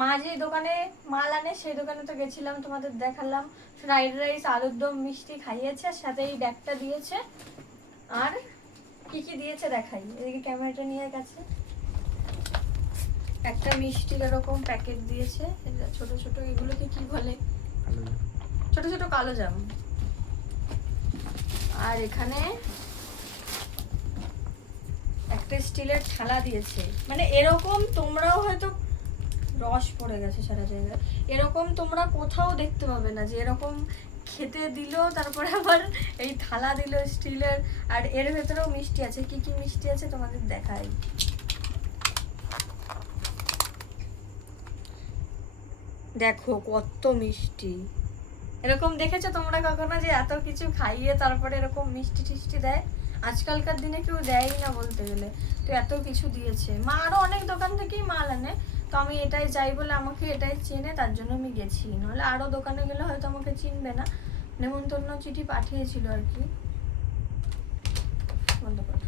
মা যে দোকানে মাল আনে সেই দোকানে তো গেছিলাম, তোমাদের দেখালাম। ফ্রাইড রাইস, আলুর দম, মিষ্টি খাইয়েছে, সাথে এই ব্যাগটা দিয়েছে। আর কি কি দিয়েছে দেখাই, এদিকে ক্যামেরাটা নিয়ে গেছে। একটা মিষ্টির এরকম প্যাকেট দিয়েছে, ছোট ছোট, এগুলোকে কি বলে, ছোট ছোট কালো জাম। আর এখানে একটা স্টিলের থালা দিয়েছে, মানে এরকম তোমরাও হয়তো, রস পড়ে গেছে সারা জায়গায়, এরকম তোমরা কোথাও দেখতে পাবে না যে এরকম খেতে দিল, তারপরে আবার এই থালা দিল স্টিলের। আর এর ভেতরেও মিষ্টি আছে, কি কি মিষ্টি আছে তোমাদের দেখাই। দেখো কত মিষ্টি। এরকম দেখেছো তোমরা কখনো যে এত কিছু খাইয়ে তারপরে এরকম মিষ্টি টিষ্টি দেয়? আজকালকার দিনে কেউ দেয়ই না বলতে গেলে। তো এত কিছু দিয়েছে। মা আরো অনেক দোকান থেকেই মাল আনে, তো আমি এটাই যাই বলে আমাকে এটাই চেনে, তার জন্য আমি গেছি। নাহলে আরো দোকানে গেলে হয়তো আমাকে চিনবে না। নেমন্তন্ন চিঠি পাঠিয়েছিল আর কি। বন্ধ কর।